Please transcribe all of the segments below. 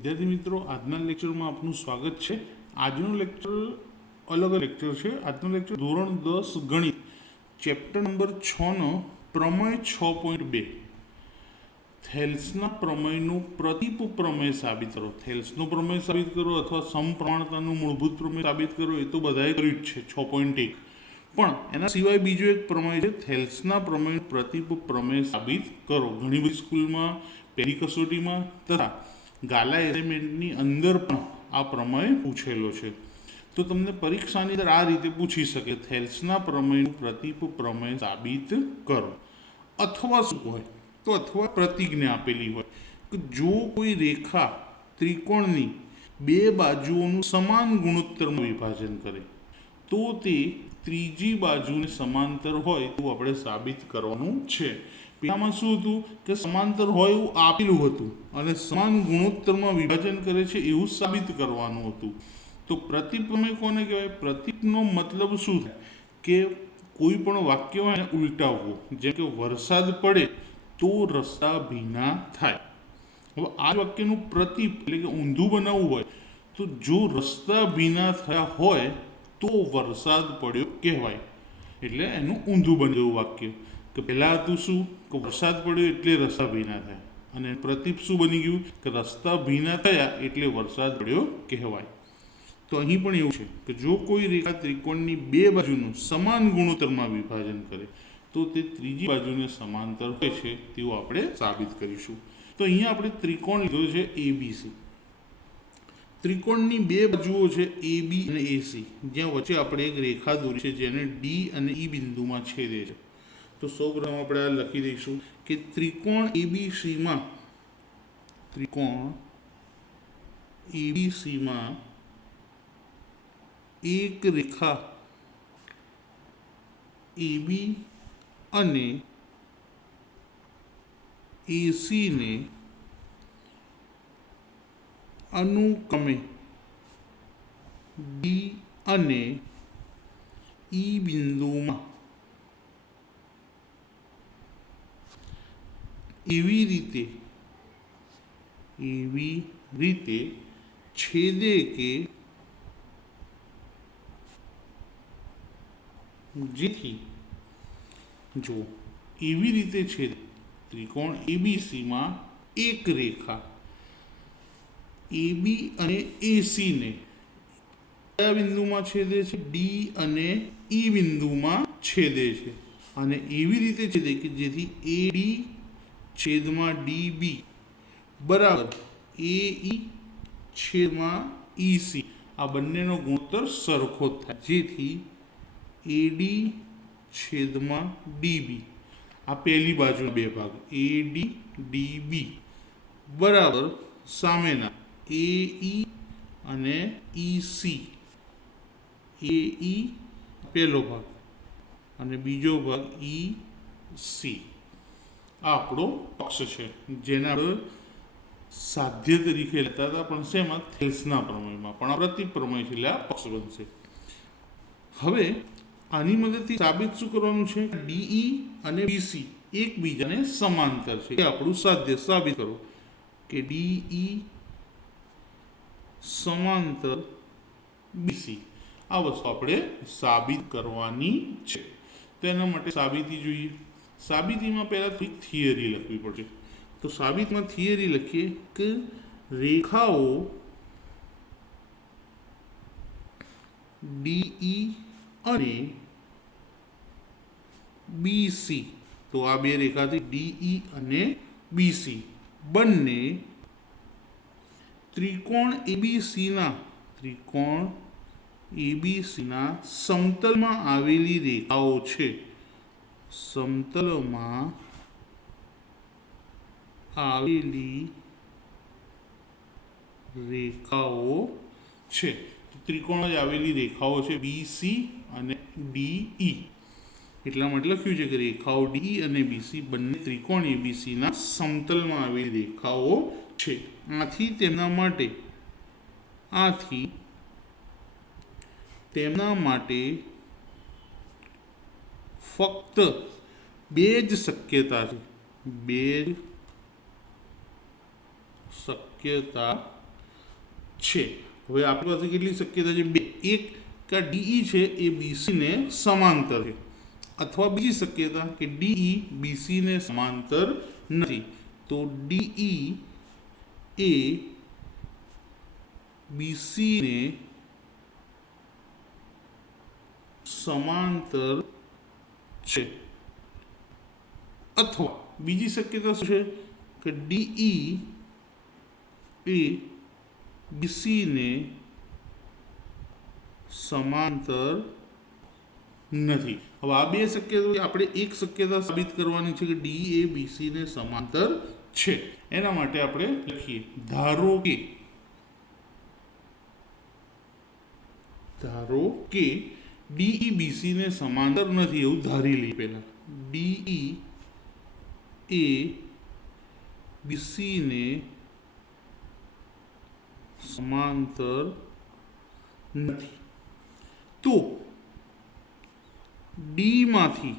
વિદ્યાર્થી મિત્રો, આજના લેક્ચરમાં આપનું સ્વાગત છે. આજનું લેક્ચર અલગ લેક્ચર છે. આજનું લેક્ચર ધોરણ દસ ગણિત. ચેપ્ટર નંબર છનો પ્રમેય છ પોઈન્ટ બે. થેલ્સના પ્રમેયનું પ્રતિપ પ્રમેય સાબિત કરો. થેલ્સનો પ્રમેય સાબિત કરો અથવા સમપ્રમાણતાનું મૂળભૂત પ્રમેય સાબિત કરો, એ તો બધાએ કર્યું જ છે, છ પોઈન્ટ એક. પણ એના સિવાય બીજો એક પ્રમેય છે, થેલ્સના પ્રમેય પ્રતિપ પ્રમેય સાબિત કરો. ઘણી બધી સ્કૂલમાં પહેલી કસોટીમાં તથા ગાલા એલિમેન્ટની અંદર પણ આ પ્રમેય પૂછેલો છે. તો તમને પરીક્ષાની અંદર આ રીતે પૂછી શકે, થેલ્સના પ્રમેયનું પ્રતિપ પ્રમેય સાબિત કરો. અથવા શું હોય? તો અથવા પ્રતિજ્ઞા આપેલી હોય. કે જો કોઈ રેખા ત્રિકોણની બે બાજુઓનું સમાન ગુણોત્તરમાં વિભાજન કરે, તો તે ત્રીજી બાજુને સમાંતર હોય તો આપણે સાબિત કરવાનું છે. પેલામાં શું હતું કે સમાંતર હોય એવું આપેલું હતું અને સમાન ગુણોત્તરમાં વિભાજન કરે છે એવું સાબિત કરવાનું હતું. તો પ્રતિપ્રમેય કોને કહેવાય? પ્રતિકનો મતલબ શું થાય? કે કોઈ પણ વાક્ય હોય ઉલટાવવું. જેમ કે વરસાદ પડે તો રસ્તા ભીના થાય. હવે આ વાક્યનું પ્રતિપ એટલે કે ઊંધું બનાવવું હોય, તો જો રસ્તા ભીના થયા હોય તો વરસાદ પડ્યો કહેવાય. એટલે એનું ઊંધું બન્યું વાક્ય. કે પહેલાં હતું શું કે વરસાદ પડ્યો એટલે રસ્તા ભીના થયા. અને પ્રતિપ શું બની ગયું કે રસ્તા ભીના થયા એટલે વરસાદ પડ્યો કહેવાય. તો અહીં પણ એવું છે કે જો કોઈ રેખા ત્રિકોણની બે બાજુનું સમાન ગુણોત્તરમાં વિભાજન કરે, તો તે ત્રીજી બાજુને સમાંતર હોય છે તેવું આપણે સાબિત કરીશું. તો અહીંયા આપણે ત્રિકોણ લીધો છે એબીસી ત્રિકોણની બે બાજુઓ છે એ બી અને એસી જ્યાં વચ્ચે આપણે એક રેખા દોરી છે જેને ડી અને ઈ બિંદુમાં છેદે છે. તો સૌપ્રથમ આપણે લખી દઈશું કે ત્રિકોણ એબીસીમાં ત્રિકોણ એબીસીમાં એક રેખા એબી અને એસીને અનુક્રમે ડી અને ઈ બિંદુમાં એવી રીતે એવી રીતે છેદે કે જેથી, જો એવી રીતે છે ત્રિકોણ એબીસીમાં એક રેખા એબી અને એસીને કયા બિંદુમાં છેદે છે? ડી અને ઈ બિંદુમાં છેદે છે. અને એવી રીતે છેદે કે જેથી એ ડી છેદમાં ડી બી બરાબર એ ઈ છેદમાં ઈસી. આ બંનેનો ગુણોત્તર સરખો થાય. જેથી એડી છેદમાં ડીબી. આ પહેલી બાજુ બે ભાગ. એડી ડીબી બરાબર સામેના. એ ઈ અને ઈ સી એ ઈ પહેલો ભાગ. અને બીજો ભાગ ઈ સી આ આપણો પક્ષ છે. જેને આપણે સાધ્ય તરીકે લેતા હતા, પણ શેમાં થેલ્સના પ્રમેયમાં? પણ પ્રતિ પ્રમેય છે એટલે આ પક્ષ બનશે. હવે આની મદદથી સાબિત શું કરવાનું છે? ડીઈ અને બીસી એકબીજાને સમાંતર છે. એ આપણું સાધ્ય સાબિત કરો કે ડીઈ સમાંતર બીસી આ વસ્તુ આપણે સાબિત કરવાની છે. તેના માટે સાબિતી જોઈએ. સાબિતીમાં પહેલાં થોડીક થિયરી લખવી પડશે. તો સાબિતમાં થિયરી લખીએ કે રેખાઓ ડીઈ અને બીસી તો આ બે રેખાથી ડીઈ અને બીસી બંને ત્રિકોણ એબીસીના ત્રિકોણ એબીસીના સમતલમાં આવેલી રેખાઓ છે. સમતલમાં આવેલી રેખાઓ છે. ત્રિકોણ જ આવેલી રેખાઓ છે બી સી અને ડીઈ એટલા માટે લખ્યું છે કે રેખાઓ ડી અને બીસી બંને ત્રિકોણ એબીસીના સમતલમાં આવેલી રેખાઓ છે. આથી તેમના માટે, આથી તેમના માટે ફક્ત બે જ શક્યતા છે. બે જ શક્યતા છે. હવે આપણી પાસે કેટલી શક્યતા છે? બે. એક કે ડીઈ છે એ બીસીને સમાંતર છે. અથવા બીજી શક્યતા કે ડીઈ બીસીને સમાંતર નથી. તો ડીઈ એ બીસીને સમાંતર છે. અથવા બીજી શક્યતા શું છે કે ડીઈ એ બીસીને સમાંતર નથી. હવે આ બે શક્યતા આપણે એક શક્યતા સાબિત કરવાની છે કે ડી એ બીસીને સમાંતર છે. એના માટે આપણે લખીએ. ધારો કે ધારો કે ડીઈ બીસીને સમાંતર નથી એવું ધારી લઈએ પહેલાં. ડીઈ એ બીસીને સમાંતર નથી. તો ડીમાંથી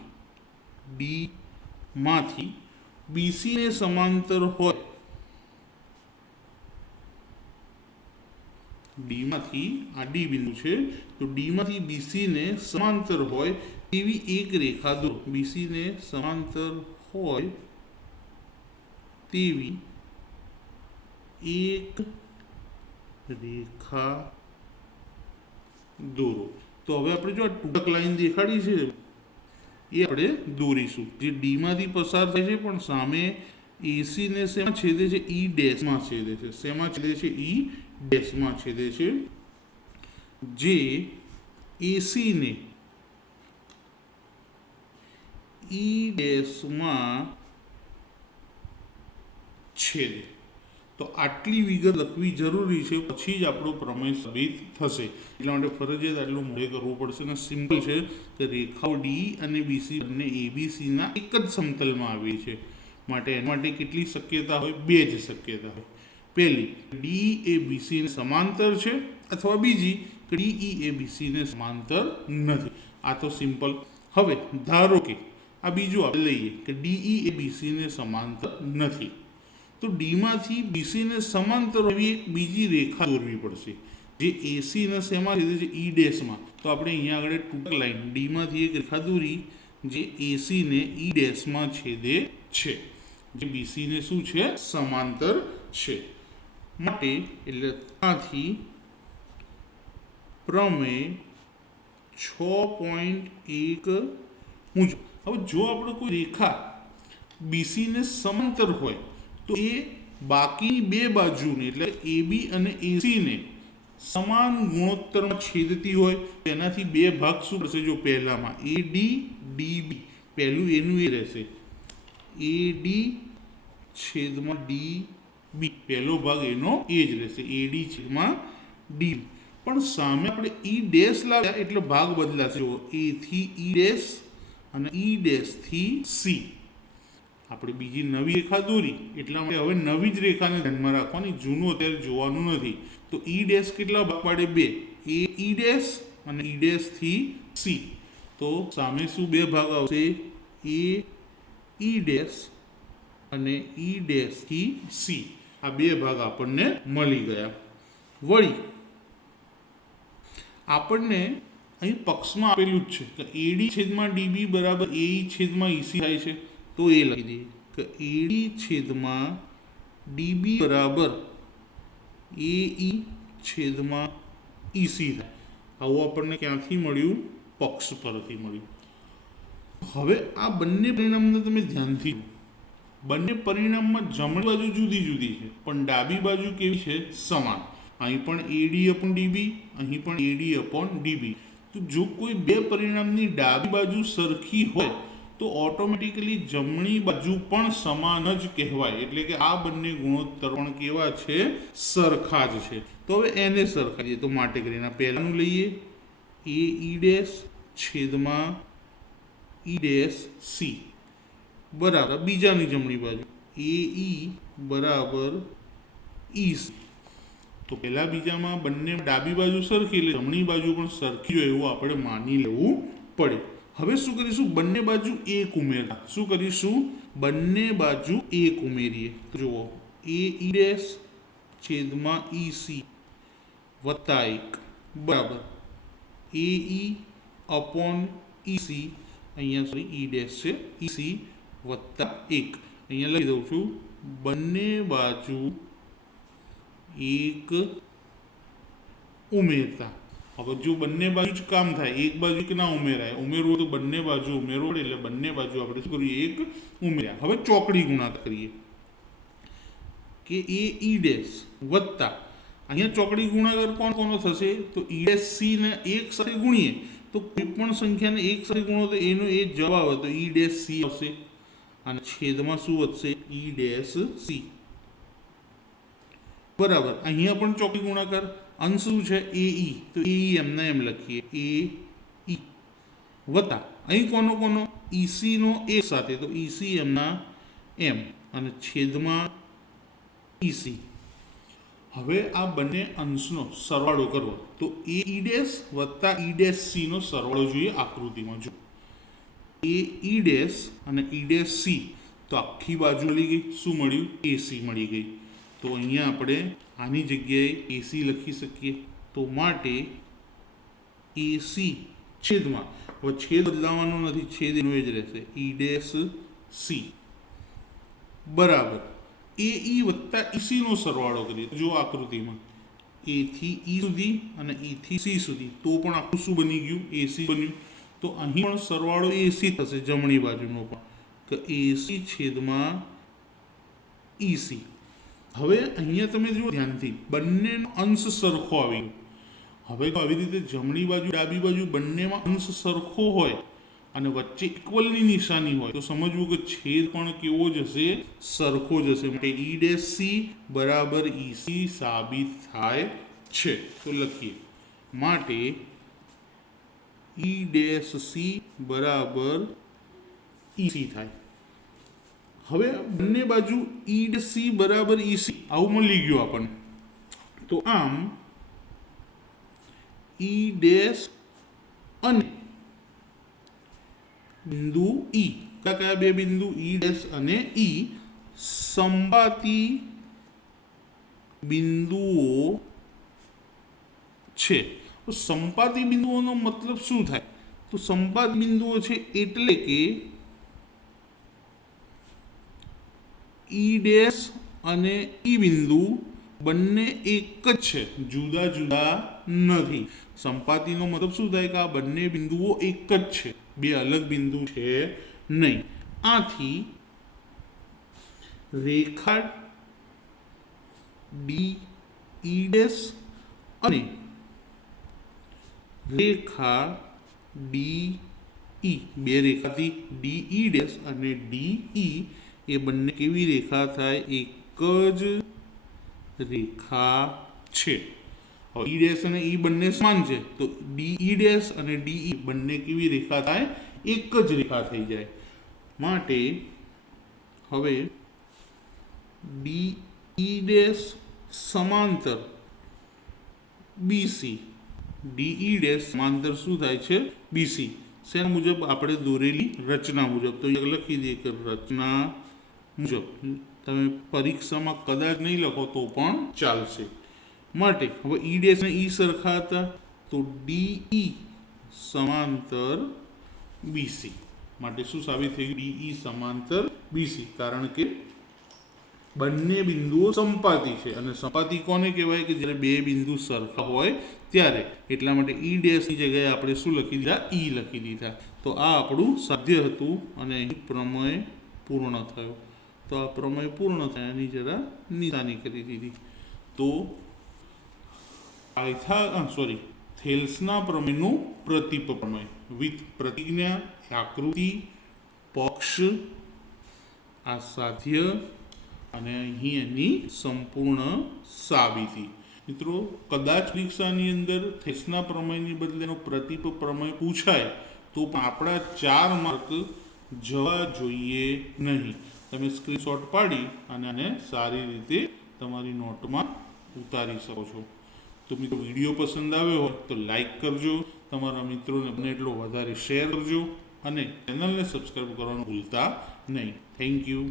ડીમાંથી બીસીને સમાંતર હોય ડીમાંથી આ ડી બિંદુ છે. તો ડીમાંથી બીસીને સમાંતર હોય એવી એક રેખા દો બીસીને સમાંતર હોય તેવી એક રેખા દોરો. તો હવે આપણે જો આ ટૂંક લાઈન દેખાડી છે, એ આપણે દોરીશું. જે ડીમાંથી પસાર થાય છે પણ સામે એસીને શેમાં છેદે છે? ઈ ડેશમાં છેદે છે. શેમાં છેદે છે? ઈ ડેશમાં છેદે છે. જે એસીને ઈ ડેશમાં છેદે. તો આટલી વિગત લખવી જરૂરી છે. પછી જ આપણો પ્રમેય સાબિત થશે. એટલા માટે ફરજિયાત આટલું મોડે કરવું પડશે અને સિમ્પલ છે કે રેખાઓ ડી અને બીસી બંને એબીસીના એક જ સમતલમાં આવી છે. માટે માટે કેટલી શક્યતા હોય? બે જ શક્યતા હોય. પહેલી ડી એ બીસીને સમાંતર છે અથવા બીજી કે ડીઈ એ બીસીને સમાંતર નથી. આ તો સિમ્પલ. હવે ધારો કે આ બીજું આપણે લઈએ કે ડીઈ એ બીસીને સમાંતર નથી. તો ડીમાંથી બીસીને સમાંતર એવી એક બીજી રેખા દોરવી પડશે. જે એસીને શેમાં લીધે છે? ઈ ડેશમાં તો આપણે અહીંયા આગળ ટૂંક લાઈન ડીમાંથી એક રેખા દોરી, જે એસીને ઈ ડેશમાં છેદે છે. જે બીસીને શું છે? સમાંતર છે. માટે એટલે ત્યાંથી પ્રમેય છ પોઈન્ટ એક મુજબ હવે જો આપણે કોઈ રેખા બીસીને સમાંતર હોય, તો એ બાકી બે બાજુને, એટલે એબી અને એસીને સમાન ગુણોત્તરમાં છેદતી હોય તેનાથી બે ભાગ શું કરશે જો પહેલામાં એ ડી ડીબી પહેલું એનું એ રહેશે. એ, ડી છેદમાં ડી બી. પહેલો ભાગ એનો એ જ રહેશે. એ, ડી છેદમાં ડી. પણ સામે આપણે ઈ ડેશ લાવ્યા એટલે ભાગ બદલાશે. જો એ થી ઈ ડેશ અને ઈ ડેશથી સી. આપણે બીજી નવી રેખા દોરી. એટલા માટે હવે નવી જ રેખાને ધ્યાનમાં રાખવાની. જૂનું અત્યારે જોવાનું નથી. તો ઈ ડેશ કેટલા ભાગ પાડે? બે. એ, ઈ ડેશ અને ઈ ડેશથી સી. તો સામે શું બે ભાગ આવશે? એ ઈ ડેશ અને ઈ ડેશથી સી આ બે ભાગ આપણને મળી ગયા. વળી, આપણને અહીં પક્ષમાં આપેલું જ છે કે એડી છેદમાં ડીબી બરાબર એ છેદમાં ઈસી થાય છે. તો એ લખી દઈએ કે એડી છેદમાં ડીબી બરાબર એઈ છેદમાં ઈસી થાય. આવું આપણને ક્યાંથી મળ્યું? પક્ષ પરથી મળ્યું. હવે આ બંને પરિણામને તમે ધ્યાનથી બંને પરિણામમાં જમણી બાજુ જુદી જુદી છે, પણ ડાબી બાજુ કેવી છે? સમાન. અહીં પણ એડી અપોન ડીબી અહીં પણ એડી અપોન ડીબી તો જો કોઈ બે પરિણામની ડાબી બાજુ સરખી હોય, તો ઓટોમેટિકલી જમણી બાજુ પણ સમાન જ કહેવાય. એટલે કે આ બંને ગુણોત્તર પણ કેવા છે? સરખા જ છે. તો હવે એને સરખાઈએ તો માટે કરીને પહેલાનું લઈએ. એ ઈ ડેશ છેદમાં ઈ ડેશ સી બરાબર, બીજાની જમણી બાજુ. એ ઈ બરાબર ઈ સી તો પહેલાં બીજામાં બંને ડાબી બાજુ સરખી, એટલે જમણી બાજુ પણ સરખી હોય એવું આપણે માની લેવું પડે. હવે શું કરીશું? બંને બાજુ એક ઉમેરતા. શું કરીશું? બંને બાજુ એક ઉમેરીએ. જુઓ એ ઈ ડેશ છેદમાં ઈ સી વત્તા એક. બરાબર. એ ઈ અપોન ઈસી અહીંયા સુધી ઈ ડેશ છે. ઈસી વત્તા એક. અહીંયા લખી દઉં છું, બંને બાજુ એક ઉમેરતા. હવે જો બંને બાજુ જ કામ થાય. એક બાજુ એક ના ઉમેરાય. ઉમેરવું તો બંને બાજુ ઉમેરવું એટલે બંને બાજુ આપણે શું કરીએ? એક ઉમેર્યા. હવે ચોકડી ગુણાકાર કરીએ. કે એ ઈ ડેશ વત્તા. અહીંયા ચોકડી ગુણાકાર કોણ કોનો થશે? તો ઈ ડેશ સી ને એક સાથે ગુણીએ. તો કોઈ પણ સંખ્યાને એક સાથે ગુણો તો એનો એ જવાબ આવે તો ઈ ડેશ સી આવશે. અને છેદમાં શું વધશે? ઈ ડેશ સી બરાબર. અહીંયા પણ ચોકી ગુણાકાર. અંશ શું છે? એ ઈ તો એ ઈ એમને એમ લખીએ. એ ઈ વત્તા. અહીં કોનો કોનો? ઈસી નો એક સાથે. તો ઈસી એમના એમ. અને છેદમાં ઈસી હવે આ બંને અંશનો સરવાળો કરવો. તો એ ઈ ડેશ વત્તા ઈ ડેશ સીનો સરવાળો જોઈએ આકૃતિમાં. જો એ ઈ ડેશ અને ઈ ડેશ સી તો આખી બાજુ મળી ગઈ. શું મળ્યું? એસી મળી ગઈ. તો અહીંયા આપણે આની જગ્યાએ એસી લખી શકીએ. તો માટે એસી છેદમાં, હવે છેદ બદલાવાનો નથી, છેદ એનો જ રહેશે. ઈ ડેશ સી બરાબર. એ ઈ વત્તા ઈસીનો સરવાળો કરીએ જો આકૃતિમાં એ થી ઈ સુધી અને ઈ થી સી સુધી, તો પણ આખું શું બની ગયું? એસી બન્યું. તો અહીં પણ સરવાળો એસી થશે જમણી બાજુનો પણ, કે એસી છેદમાં ઈસી. હવે અહીંયા તમે જુઓ, ધ્યાનથી, બંનેનો અંશ સરખો આવી ગયો. હવે તો આવી રીતે જમણી બાજુ, ડાબી બાજુ બંનેમાં અંશ સરખો હોય અને વચ્ચે ઇક્વલની નિશાની હોય, તો સમજવું કે છેદ પણ કેવો જશે સરખો જશે માટે ઈ ડેશ સી બરાબર ઈસી સાબિત થાય છે. તો લખીએ. માટે ઈ ડેશ સી બરાબર ઈસી થાય. હવે બંને બાજુ ઈ ડેશ સી બરાબર ઈસી આવું મળી ગયું આપણને. તો આમ ઈ ડેશ અને બિંદુ ઈ કયા કયા બે બિંદુ? ઈ ડેશ અને ઈ સંપાતી બિંદુઓ છે. તો સંપાતી બિંદુઓનો મતલબ શું થાય? તો સંપાત બિંદુઓ છે એટલે કે ઈ ડેશ અને ઈ બિંદુ બંને એક જ છે. જુદા જુદા નથી. સંપાતીનો મતલબ શું થાય કે આ બંને બિંદુઓ એક જ છે. બે અલગ બિંદુ છે નહીં. આથી રેખા ડી, ઈ ડેશ અને રેખા ડી, ઈ. બે રેખાથી ડી, ઈ ડેશ અને ડી, ઈ એ બંને કેવી રેખા થાય? એક જ રેખા છે. હવે ઈ ડેશ અને ઈ બંને સમાન છે. તો ડી ઈ ડેશ અને ડી ઈ બંને કેવી રેખા થાય? એક જ રેખા થઈ જાય. માટે હવે ડી ઈ ડેશ સમાંતર બીસી ડી ઈ ડેશ સમાંતર શું થાય છે? બીસી શેના મુજબ આપણે દોરેલી રચના મુજબ. તો લખી દઈએ કે રચના મુજબ. તમે પરીક્ષામાં કદાચ નહીં લખો તો પણ ચાલશે. માટે. હવે ઈ ડેશ ને ઈ સરખા હતા તો ડી ઈ સમાંતર બીસી માટે શું સાબિત થઈ ડી ઈ સમાંતર બીસી કારણ કે બંને બિંદુઓ સંપાતી છે. અને સંપાતી કોને કહેવાય? કે જ્યારે બે બિંદુ સરખા હોય ત્યારે. એટલા માટે ઈ ડેશની જગ્યાએ આપણે શું લખી દીધા? ઈ લખી દીધા. તો આ આપણું સાધ્ય હતું અને અહીં પ્રમેય પૂર્ણ થયો. તો આ પ્રમેય પૂર્ણ થયા એની જરા નિશાની કરી દીધી. તો આયથા સોરી થેલ્સના પ્રમેયનું પ્રતિપ પ્રમેય વિથ પ્રતિજ્ઞા આકૃતિ પક્ષ આ સાધ્ય અને અહીં એની સંપૂર્ણ સાબિતી. મિત્રો, કદાચ પરીક્ષાની અંદર થેસના પ્રમેયની બદલે એનો પ્રતિપ પ્રમેય પૂછાય, તો પણ આપણા ચાર માર્ક જવા જોઈએ નહીં. તમે સ્ક્રીનશોટ પાડી અને આને સારી રીતે તમારી નોટમાં ઉતારી શકો છો. તો મિત્રો વીડિયો પસંદ આવ્યો હોય તો લાઇક કરજો, તમારા મિત્રોને બને એટલો વધારે શેર કરજો અને ચેનલને સબસ્ક્રાઈબ કરવાનું ભૂલતા નહીં. Thank you